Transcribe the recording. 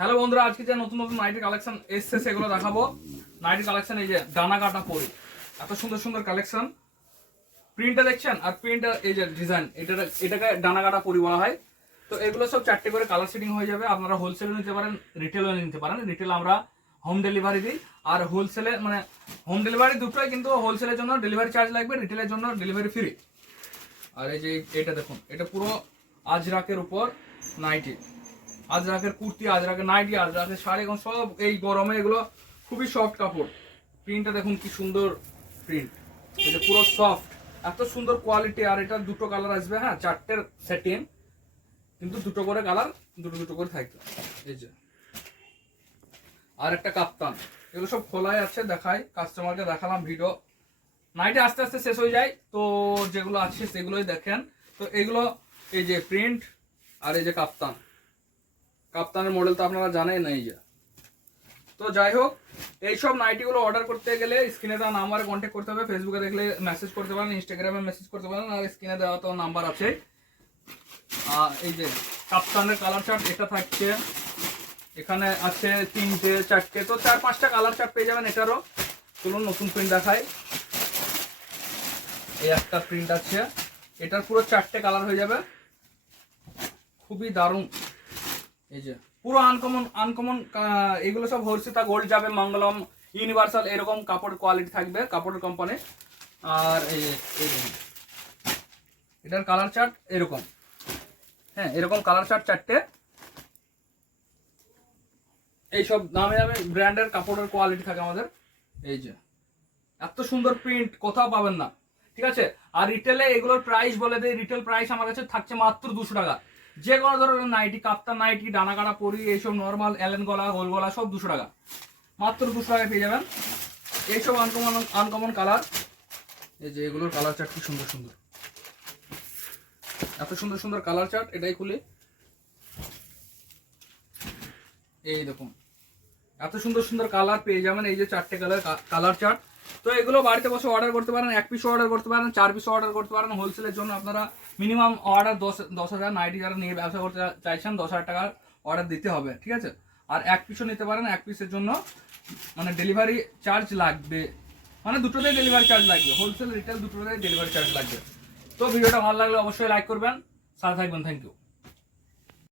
Hello বন্ধুরা, আজকে যে নতুন নতুন নাইটি কালেকশন এসছে সেগুলো দেখাবো। নাইটি কালেকশন এই যে ডানা কাটা পরি, এত সুন্দর সুন্দর কালেকশন। প্রিন্টটা দেখছেন, আর প্রিন্টটা এই যে ডিজাইন, এটাকে ডানা কাটা পরি বলা হয়। তো এগুলো সব 4টে করে কালার সেটিং হয়ে যাবে। আপনারা হোলসেলে নিতে পারেন, রিটেলও নিতে পারেন। রিটেল আমরা হোম ডেলিভারি দিই, আর হোলসেলে মানে হোম ডেলিভারি দুটোই, কিন্তু হোলসেলের জন্য ডেলিভারি চার্জ লাগবে, রিটেলের জন্য ডেলিভারি ফ্রি। আর এই যে এটা দেখুন, এটা পুরো আজরাকের উপর নাইটি, আজরাকের কুর্তি, আজরাকের নাইটি, আজরাকের শাড়ি, এখন সব এই গরমে এগুলো খুবই সফট কাপড়। প্রিন্টটা দেখুন কি সুন্দর প্রিন্ট, এটা পুরো সফট, এত সুন্দর কোয়ালিটি। আর এটা দুটো কালার আসবে, হ্যাঁ 4টের সেটিং, কিন্তু দুটো করে কালার, দুটো করে থাকবে। এই যে আর একটা কাপ্তান, এগুলো সব খোলাই আছে, দেখাই কাস্টমারকে, দেখালাম ভিডিও। নাইটি আস্তে আস্তে শেষ হয়ে যায়, তো যেগুলো আছে সেগুলোই দেখেন। তো এগুলো এই যে প্রিন্ট, আর এই যে কাপ্তান, কাপ্তানের মডেল তো আপনারা জানেন এই যে। তো যাই হোক, এইসব নাইটিগুলো অর্ডার করতে গেলে স্ক্রিনে দেওয়া নাম্বারে কন্ট্যাক্ট করতে হবে। ফেসবুকে দেখলে মেসেজ করতে পারেন, ইনস্টাগ্রামে মেসেজ করতে পারেন, আর স্ক্রিনে দেওয়া তো নাম্বার আছে। এই যে কাপ্তানের কালার চার্ট এটা থাকছে, এখানে আছে 3টে 4টে, তো 4-5টা কালার চার্ট পেয়ে যাবেন এটারও। চলুন নতুন প্রিন্ট দেখাই। এই একটা প্রিন্ট আছে, এটার পুরো 4টে কালার হয়ে যাবে, খুবই দারুণ। এই যে পুরো আনকমন এগুলো সব হর্ষিতা গোল্ড যাবে, মঙ্গলম, ইউনিভার্সাল, এরকম কাপড়ের কোয়ালিটি থাকবে, কাপড়ের কোম্পানি। আর এই এটার কালার চার্ট এরকম, হ্যাঁ এরকম কালার চার্ট 4টে। এইসব দামে দামে ব্র্যান্ডের কাপড়ের কোয়ালিটি থাকে আমাদের। এই যে এত সুন্দর প্রিন্ট কোথাও পাবেন না, ঠিক আছে। আর রিটেলে এগুলোর প্রাইস বলে দেয়, রিটেল প্রাইস আমার কাছে থাকছে মাত্র 200 টাকা। যে কোনো ধরনের নাইটি, কাপ্তান নাইটি, ডানা কাটা পরি, এইসব নর্মাল অ্যালেন গলা, গোল গলা, সব 200 টাকা, মাত্র 200 টাকায় পেয়ে যাবেন। এইসব আনকমন কালার, এই যে এগুলোর কালার চার্ট কি সুন্দর সুন্দর, এত সুন্দর সুন্দর কালার চার্ট। এটাই খুলে এই দেখুন, এত সুন্দর সুন্দর কালার পেয়ে যাবেন। এই যে 4টে কালার চার্ট। তো এগুলো বাড়িতে বসে অর্ডার করতে পারেন, 1 পিস অর্ডার করতে পারেন, 4 পিস অর্ডার করতে পারেন। হোলসেলের জন্য আপনারা মিনিমাম অর্ডার 10,000, নাইটি যারা নিয়ে ব্যবসা করতে চাইছেন 10,000 টাকার অর্ডার দিতে হবে, ঠিক আছে। আর 1 পিসও নিতে পারেন, 1 পিসের জন্য মানে ডেলিভারি চার্জ লাগবে, মানে দুটোতেই ডেলিভারি চার্জ লাগবে, হোলসেল রিটেল দুটোতেই ডেলিভারি চার্জ লাগবে। তো ভিডিওটা ভালো লাগলে অবশ্যই লাইক করবেন, সাথে থাকবেন। Thank you.